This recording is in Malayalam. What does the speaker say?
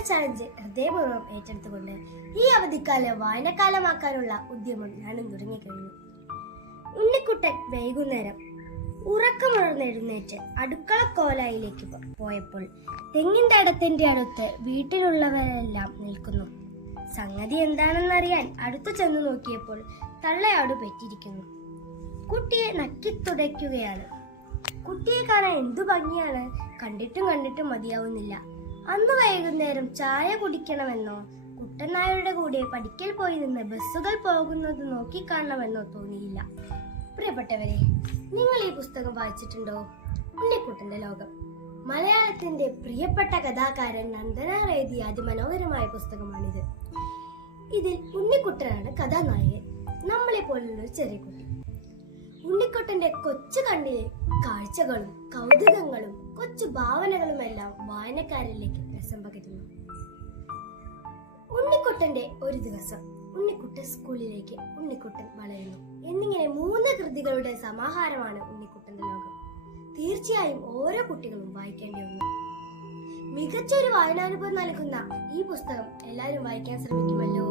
ചാലഞ്ച് ഹൃദയപൂർവം ഏറ്റെടുത്തുകൊണ്ട് ഈ അവധിക്കാലം വായനക്കാലമാക്കാനുള്ള ഉദ്യമം ഞാനും തുടങ്ങിക്കഴിഞ്ഞു. ഉണ്ണിക്കുട്ടൻ വൈകുന്നേരം ഉറക്കമുണർന്നെഴുന്നേറ്റ് അടുക്കള കോലായിലേക്ക് പോയപ്പോൾ തെങ്ങിൻ തടത്തിന്റെ അടുത്ത് വീട്ടിലുള്ളവരെല്ലാം നിൽക്കുന്നു. സംഗതി എന്താണെന്നറിയാൻ അടുത്തു ചെന്ന് നോക്കിയപ്പോൾ തള്ളയാട് പെറ്റിരിക്കുന്നു. കുട്ടിയെ നക്കിത്തുടയ്ക്കുകയാണ് കുട്ടിയെ കാണാൻ എന്തു ഭംഗിയാണ്? കണ്ടിട്ടും കണ്ടിട്ടും മതിയാവുന്നില്ല. അന്ന് വൈകുന്നേരം ചായ കുടിക്കണമെന്നോ കുട്ടനായരുടെ കൂടെ പഠിക്കൽ പോയി നിന്ന് ബസ്സുകൾ പോകുന്നത് നോക്കിക്കാണണമെന്നോ തോന്നിയില്ല. പ്രിയപ്പെട്ടവരെ നിങ്ങൾ ഈ പുസ്തകം വായിച്ചിട്ടുണ്ടോ? ഉണ്ണിക്കുട്ടന്റെ ലോകം. മലയാളത്തിന്റെ പ്രിയപ്പെട്ട കഥാകാരൻ നന്ദനാർ എഴുതിയ അതിമനോഹരമായ പുസ്തകമാണിത്. ഇതിൽ ഉണ്ണിക്കുട്ടനാണ് കഥാനായകൻ. നമ്മളെ പോലുള്ള ഒരു ചെറിയ കുട്ടി. ഉണ്ണിക്കുട്ടന്റെ കൊച്ചു കണ്ണിലെ കാഴ്ചകളും കൗതുകങ്ങളും കൊച്ചു ഭാവനകളുമെല്ലാം വായനക്കാരിലേക്ക് രസം പകരുന്നു. ഉണ്ണിക്കുട്ടന്റെ ഒരു ദിവസം ഉണ്ണിക്കുട്ടൻ സ്കൂളിലേക്ക് ഉണ്ണിക്കുട്ടൻ വളരുന്നു. എന്നിങ്ങനെ മൂന്ന് കൃതികളുടെ സമാഹാരമാണ് ഉണ്ണിക്കുട്ടന്റെ ലോകം. തീർച്ചയായും ഓരോ കുട്ടികളും വായിക്കേണ്ടി വന്നു. മികച്ചൊരു വായനാനുഭവം നൽകുന്ന ഈ പുസ്തകം എല്ലാവരും വായിക്കാൻ ശ്രമിക്കുമല്ലോ.